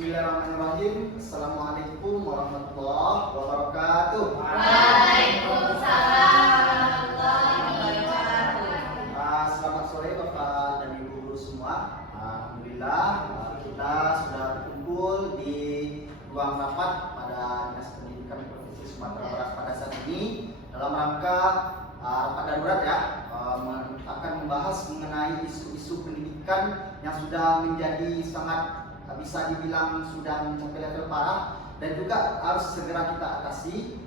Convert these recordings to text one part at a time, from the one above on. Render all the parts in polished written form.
Bismillahirrahmanirrahim. Assalamualaikum warahmatullahi wabarakatuh. Waalaikumsalam warahmatullahi wabarakatuh. Selamat sore Bapak dan Ibu guru semua. Alhamdulillah kita sudah berkumpul di ruang rapat pada Dinas Pendidikan Provinsi Sumatera Barat pada saat ini dalam rangka rapat darurat ya, akan membahas mengenai isu-isu pendidikan yang sudah menjadi sangat bisa dibilang sudah mencapai level parah dan juga harus segera kita atasi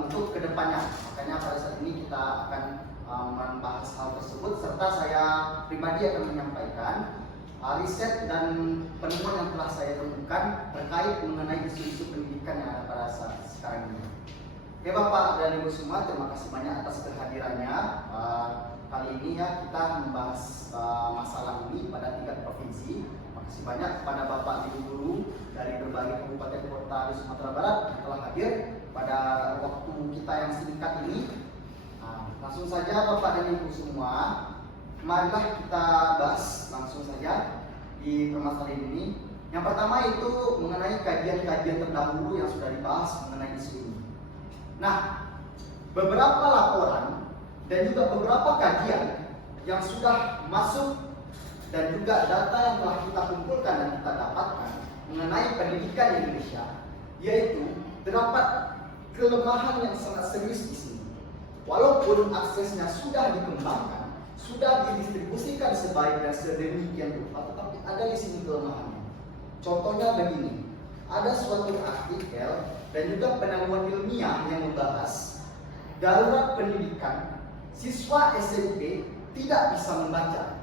untuk kedepannya. Makanya pada saat ini kita akan membahas hal tersebut serta saya pribadi akan menyampaikan riset dan penemuan yang telah saya temukan terkait mengenai isu-isu pendidikan yang ada pada saat sekarang ini. Oke Bapak dan Ibu semua, terima kasih banyak atas kehadirannya. Kali ini ya kita membahas masalah ini pada tingkat provinsi. Terima kasih banyak kepada Bapak Ibu guru dari berbagai kabupaten kota di Sumatera Barat yang telah hadir pada waktu kita yang singkat ini. Langsung saja Bapak dan Ibu semua, marilah kita bahas langsung saja di permasalahan ini. Yang pertama itu mengenai kajian-kajian terdahulu yang sudah dibahas mengenai isu ini. Nah, beberapa laporan dan juga beberapa kajian yang sudah masuk dan juga data yang telah kita kumpulkan dan kita dapatkan mengenai pendidikan di Indonesia, yaitu terdapat kelemahan yang sangat serius di sini. Walaupun aksesnya sudah dikembangkan, sudah didistribusikan sebaik dan sedemikian rupa, tetapi ada di sini kelemahannya. Contohnya begini, ada suatu artikel dan juga penemuan ilmiah yang membahas darurat pendidikan, siswa SMP tidak bisa membaca.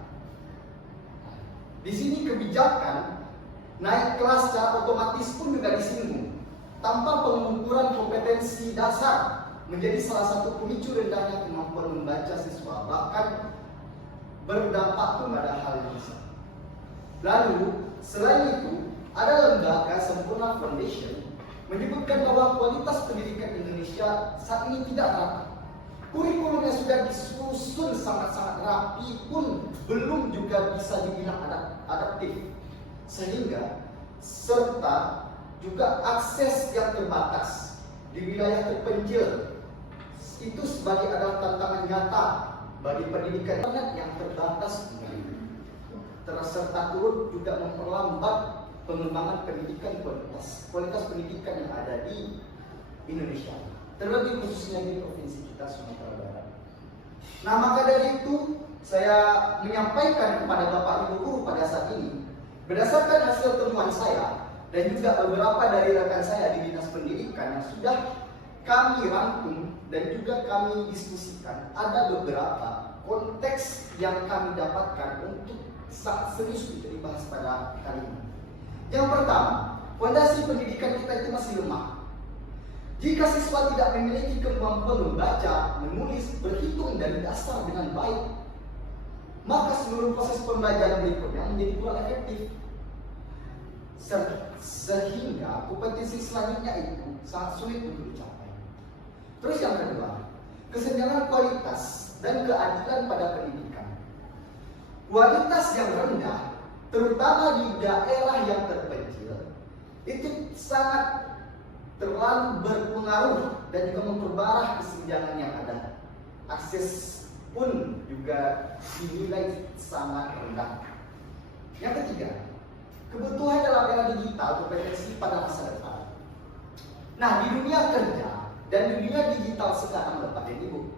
Di sini kebijakan naik kelas secara otomatis pun juga disinggung, tanpa pengukuran kompetensi dasar menjadi salah satu pemicu rendahnya kemampuan membaca siswa, bahkan berdampak kepada hal yang besar. Lalu selain itu ada lembaga Sempurna Foundation menyebutkan bahwa kualitas pendidikan Indonesia saat ini tidak rata. Kurikulumnya sudah disusun sangat-sangat rapi pun belum juga bisa dibilang adaptif, sehingga serta juga akses yang terbatas di wilayah terpencil itu sebagai adalah tantangan nyata bagi pendidikan yang terbatas serta turut juga memperlambat pengembangan pendidikan kualitas pendidikan yang ada di Indonesia, terlebih khususnya di provinsi kita Sumatera Barat. Nah, maka dari itu saya menyampaikan kepada Bapak Ibu guru pada saat ini, berdasarkan hasil temuan saya dan juga beberapa dari rekan saya di Dinas Pendidikan yang sudah kami rangkum dan juga kami diskusikan, ada beberapa konteks yang kami dapatkan untuk sangat serius untuk dibahas pada kali ini. Yang pertama, fondasi pendidikan kita itu masih lemah. Jika siswa tidak memiliki kemampuan membaca, menulis, berhitung dan dasar dengan baik, maka seluruh proses pembelajaran berikutnya menjadi kurang efektif. Sehingga kompetensi selanjutnya itu sangat sulit untuk dicapai. Terus yang kedua, kesenjangan kualitas dan keadilan pada pendidikan. Kualitas yang rendah, terutama di daerah yang terpencil, itu sangat terlalu berpengaruh dan juga memperparah kesenjangan yang ada. Akses pun juga dinilai sangat rendah. Yang ketiga, kebutuhan dalam era digital kompetensi pada masa depan. Nah, di dunia kerja dan di dunia digital sekarang Bapak dan Ibu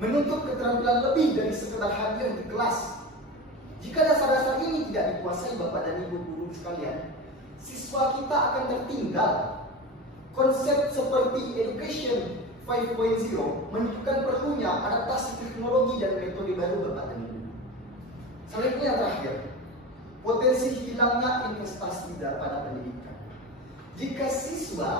menuntut keterampilan lebih dari sekedar hadir di kelas. Jika dasar-dasar ini tidak dikuasai Bapak dan Ibu guru sekalian, siswa kita akan tertinggal. Konsep seperti Education 5.0 menunjukkan perlunya adaptasi teknologi dan metode baru Bapak dan Ibu. Selanjutnya yang terakhir, potensi hilangnya investasi pada pendidikan. Jika siswa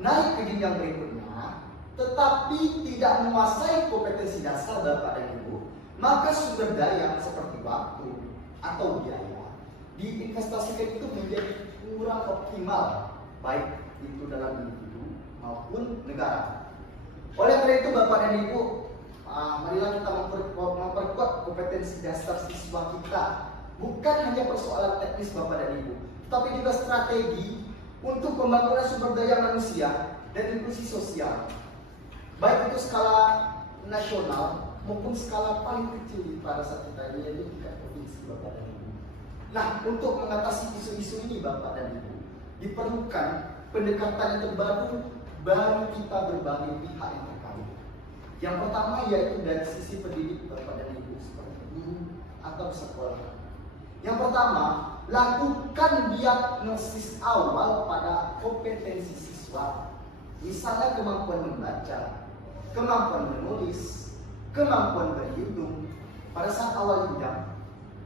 naik ke jenjang berikutnya, tetapi tidak menguasai kompetensi dasar Bapak dan Ibu, maka sumber daya seperti waktu atau biaya diinvestasikan itu menjadi kurang optimal, baik itu dalam individu maupun negara. Oleh karena itu Bapak dan Ibu, marilah kita memperkuat kompetensi dasar siswa kita. Bukan hanya persoalan teknis Bapak dan Ibu, tapi juga strategi untuk pembangunan sumber daya manusia dan inklusi sosial, baik itu skala nasional maupun skala paling kecil di pada saat kita ini, yaitu tingkat provinsi, Bapak dan Ibu. Nah, untuk mengatasi isu-isu ini, Bapak dan Ibu, diperlukan pendekatan yang terbaru bagi kita berbagai pihak yang terkait. Yang pertama yaitu dari sisi pendidik, Bapak dan Ibu, seperti guru atau sekolah. Yang pertama, lakukan diagnosis awal pada kompetensi siswa. Misalnya kemampuan membaca, kemampuan menulis, kemampuan berhitung pada saat awal jenjang.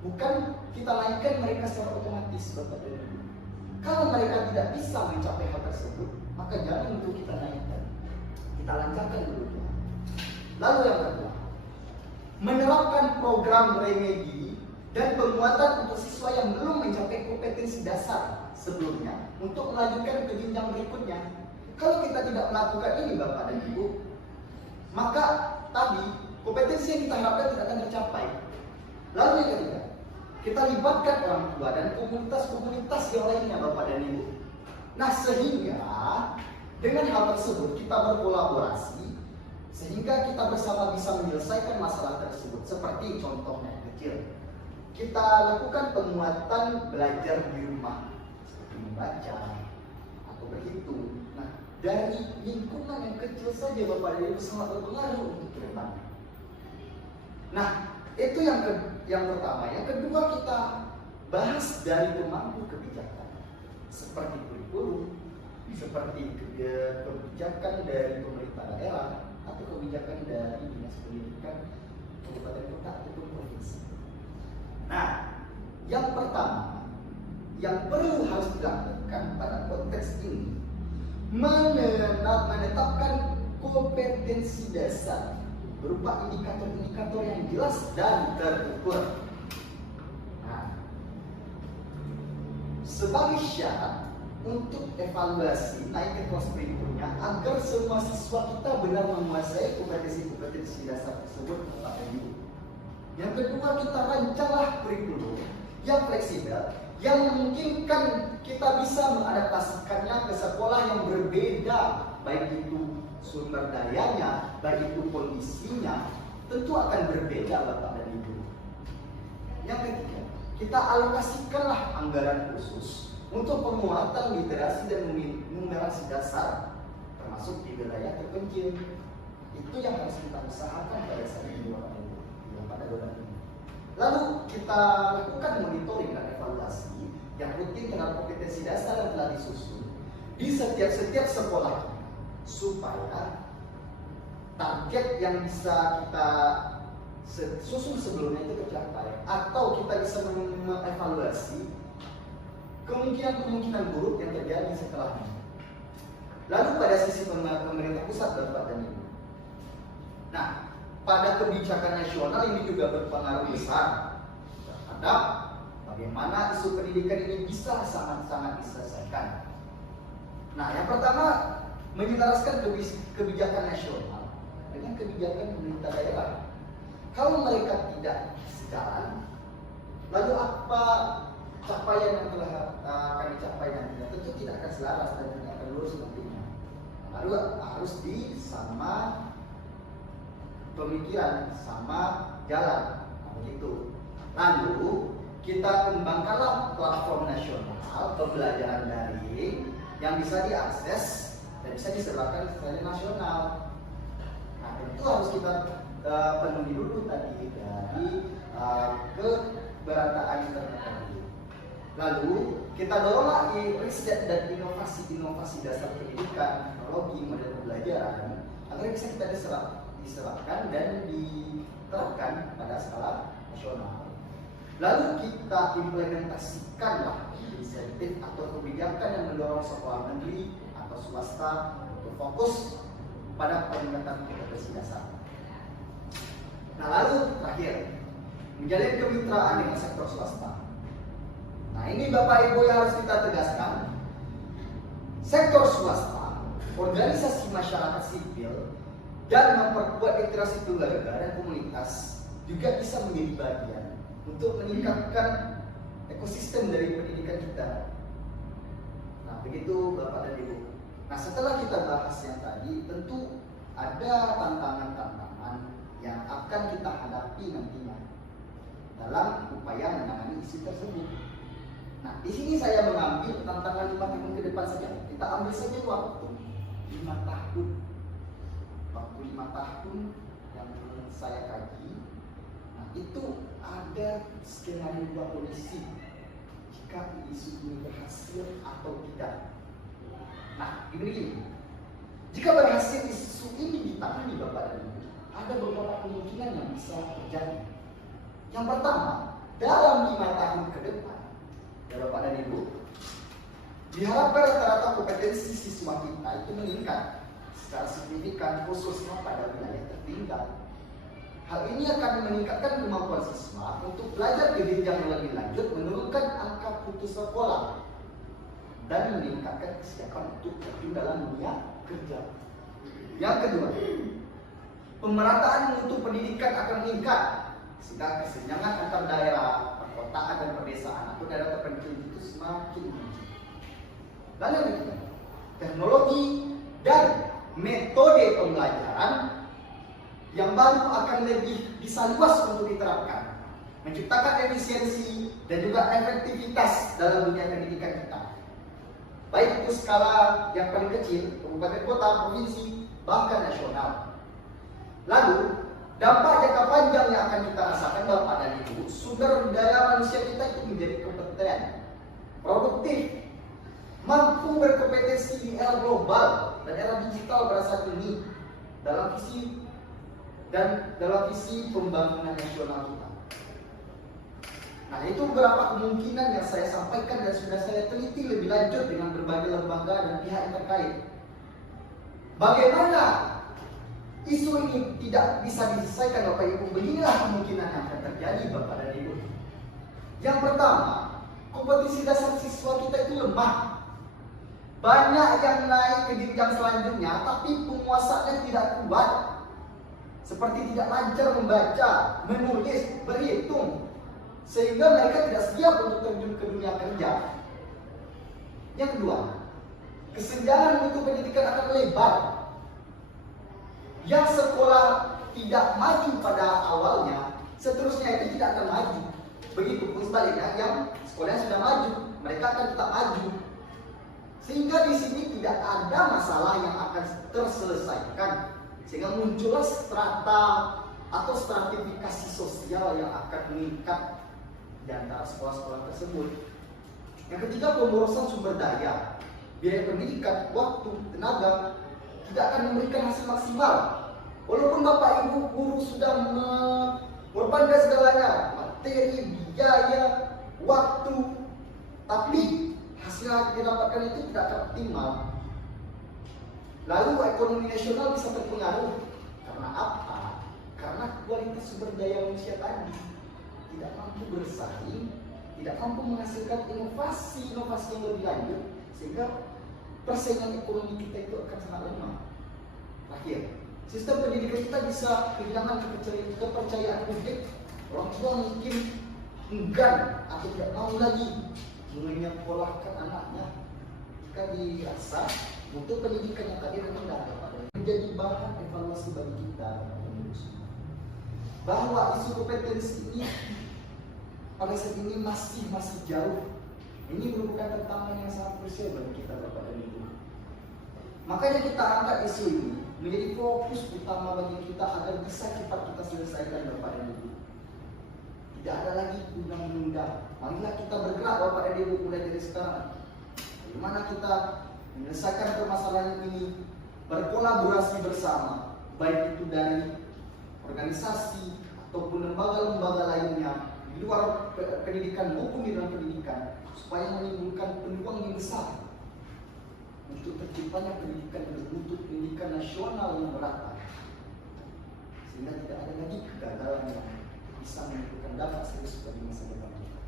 Bukan kita naikkan mereka secara otomatis, Bapak dan Ibu. Kalau mereka tidak bisa mencapai hal tersebut, maka jangan untuk kita naikkan. Kita lancarkan dulu. Lalu yang kedua, menerapkan program remedi dan penguatan untuk siswa yang belum mencapai kompetensi dasar sebelumnya untuk melanjutkan ke jenjang berikutnya. Kalau kita tidak melakukan ini, Bapak dan Ibu, maka tadi kompetensi yang kita harapkan tidak akan tercapai. Lalu yang ketiga, kita libatkan orang tua dan komunitas-komunitas yang lainnya, Bapak dan Ibu. Nah, sehingga dengan hal tersebut kita berkolaborasi sehingga kita bersama bisa menyelesaikan masalah tersebut. Seperti contohnya kecil, kita lakukan penguatan belajar di rumah seperti membaca atau berhitung. Nah, dari lingkungan yang kecil saja, Bapak dan Ibu, sangat berpengaruh untuk ke depan. Nah, itu yang pertama. Yang kedua, kita bahas dari pemangku kebijakan seperti kurikulum, seperti kebijakan dari pemerintah daerah atau kebijakan dari dinas pendidikan kabupaten kota ataupun provinsi. Nah, yang pertama yang perlu harus dilakukan pada konteks ini, menetapkan kompetensi dasar berupa indikator-indikator yang jelas dan terukur. Nah, sebagai syarat untuk evaluasi naik ke kelas berikutnya agar semua siswa kita benar menguasai kompetensi-kompetensi dasar tersebut, Bapak dan Ibu. Yang kedua, kita rancanglah kurikulum yang fleksibel yang memungkinkan kita bisa mengadaptasikannya ke sekolah yang berbeda, baik itu sumber dayanya, baik itu kondisinya, tentu akan berbeda, Bapak dan Ibu. Yang ketiga, kita alokasikanlah anggaran khusus untuk penguatan literasi dan numerasi dasar, termasuk di wilayah terpencil. Itu yang harus kita usahakan pada saat ini, Bapak dan Ibu, pada bulan ini. Lalu kita lakukan monitoring dan evaluasi yang rutin terhadap kompetensi dasar yang telah disusun di setiap sekolah, supaya target yang bisa kita susun sebelumnya itu tercapai, atau kita bisa mengevaluasi kemungkinan buruk yang terjadi setelahnya. Lalu pada sisi pemerintah pusat, Bapak dan Ibu. Nah, pada kebijakan nasional ini juga berpengaruh besar terhadap bagaimana isu pendidikan ini bisa sangat-sangat diselesaikan. Nah, yang pertama, menyelaraskan kebijakan nasional dengan kebijakan pemerintah daerah. Kalau mereka tidak sejalan, lalu apa capaian yang telah akan dicapai nantinya? Tentu tidak akan selaras dan tidak akan lurus nantinya. Lalu harus sama pemikiran, sama jalan, begitu. Lalu kita kembangkanlah platform nasional pembelajaran daring yang bisa diakses dan bisa disebarkan secara nasional. Nah, itu harus kita penuhi dulu tadi dari keberadaan internet tadi. Lalu kita dorong lagi riset dan inovasi dasar pendidikan, teknologi, model pembelajaran agar bisa kita diserapkan dan diterapkan pada skala nasional. Lalu kita implementasikanlah insentif atau kebijakan yang mendorong sekolah negeri atau swasta untuk fokus pada peningkatan kompetensi dasar. Nah, lalu terakhir, menjalin kemitraan dengan sektor swasta. Nah, ini Bapak Ibu yang harus kita tegaskan. Sektor swasta, organisasi masyarakat sipil, dan memperkuat literasi keluarga dan komunitas juga bisa menjadi bagian untuk meningkatkan ekosistem dari pendidikan kita. Nah, begitu Bapak dan Ibu. Nah, setelah kita bahas yang tadi, tentu ada tantangan-tantangan yang akan kita hadapi nantinya dalam upaya menangani isu tersebut. Nah, di sini saya mengambil tantangan 5 tahun ke depan saja. Kita ambil saja waktu 5 tahun. Waktu 5 tahun yang saya kaji, nah itu ada skenario 2 kondisi jika isu ini berhasil atau tidak. Nah, begini. Jika berhasil isu ini ditangani Bapak dan Ibu, ada beberapa kemungkinan yang bisa terjadi. Yang pertama, dalam 5 tahun ke depan, ya Bapak dan Ibu, diharapkan rata-rata kompetensi siswa kita itu meningkat secara signifikan, khususnya pada wilayah tertinggal. Hal ini akan meningkatkan kemampuan siswa untuk belajar ke jenjang lebih lanjut, menurunkan angka putus sekolah, dan meningkatkan kesiapan untuk terjun dalam dunia kerja. Yang kedua, pemerataan mutu pendidikan akan meningkat sehingga kesenjangan antar daerah, perkotaan dan pedesaan atau daerah terpencil itu semakin tinggi. Dan yang ketiga, teknologi dan metode pembelajaran yang baru akan lebih bisa luas untuk diterapkan, menciptakan efisiensi dan juga efektivitas dalam dunia pendidikan kita, baik itu skala yang paling kecil, kabupaten kota, provinsi, bahkan nasional. Lalu, dampak jangka panjang yang akan kita rasakan Bapak dan Ibu, sumber daya manusia kita itu menjadi kompeten, produktif, mampu berkompetensi di era global dan era digital berasa ini dalam visi pembangunan nasional kita. Nah, itu beberapa kemungkinan yang saya sampaikan dan sudah saya teliti lebih lanjut dengan berbagai lembaga dan pihak yang terkait. Bagaimana isu ini tidak bisa diselesaikan Bapak Ibu? Beginilah kemungkinan yang akan terjadi Bapak dan Ibu. Yang pertama, kompetisi dasar siswa kita itu lemah. Banyak yang naik ke jenjang selanjutnya, tapi penguasaannya tidak kuat. Seperti tidak lancar membaca, menulis, berhitung, sehingga mereka tidak siap untuk terjun ke dunia kerja. Yang kedua, kesenjangan mutu pendidikan akan lebar. Yang sekolah tidak maju pada awalnya, seterusnya itu tidak akan maju. Begitupun sebaliknya, yang sekolahnya sudah maju, mereka akan tetap maju. Sehingga di sini tidak ada masalah yang akan terselesaikan. Sehingga muncullah strata atau stratifikasi sosial yang akan meningkat di antara sekolah-sekolah tersebut. Yang ketiga, pemborosan sumber daya, biaya pendidikan, waktu, tenaga tidak akan memberikan hasil maksimal. Walaupun Bapak Ibu guru sudah mengorbankan segalanya, materi, biaya, waktu, tapi hasil yang didapatkan itu tidak akan optimal. Lalu ekonomi nasional bisa terpengaruh. Karena apa? Karena kualitas sumber daya manusia tadi tidak mampu bersaing, tidak mampu menghasilkan inovasi-inovasi yang lebih lanjut, sehingga persaingan ekonomi kita itu akan sangat lemah. Terakhir, sistem pendidikan kita bisa kehilangan kepercayaan publik. Orang tua mungkin enggan atau tidak mau lagi menyekolahkan anaknya jika dirasa untuk pendidikan yang tadi rendah menjadi bahan evaluasi bagi kita bahwa isu kompetensi ini pada saat ini masih jauh. Ini merupakan tantangan yang sangat krusial bagi kita Bapak dan Ibu. Makanya kita angkat isu ini menjadi fokus utama bagi kita agar bisa cepat kita selesaikan Bapak dan Ibu. Tidak ada lagi undang-undang. Marilah kita bergerak Bapak dan Ibu mulai dari sekarang. Bagaimana kita menyelesaikan permasalahan ini, berkolaborasi bersama, baik itu dari organisasi ataupun lembaga-lembaga lainnya di luar pendidikan maupun di dalam pendidikan, supaya menimbulkan peluang yang besar untuk terciptanya pendidikan bermutu, pendidikan nasional yang merata, sehingga tidak ada lagi kegagalan yang bisa menimbulkan dampak serius bagi masa depan kita.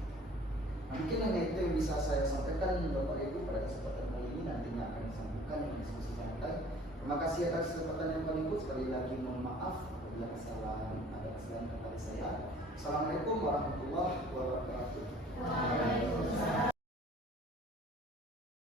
Nah, mungkin hanya itu yang bisa saya sampaikan Bapak Ibu pada kesempatan kali ini. Nantinya akan disambungkan dengan diskusi santai. Terima kasih atas kesempatan yang kami ikut. Sekali lagi mohon maaf apabila ada kesalahan kata saya. Assalamualaikum warahmatullahi wabarakatuh. Waalaikumsalam.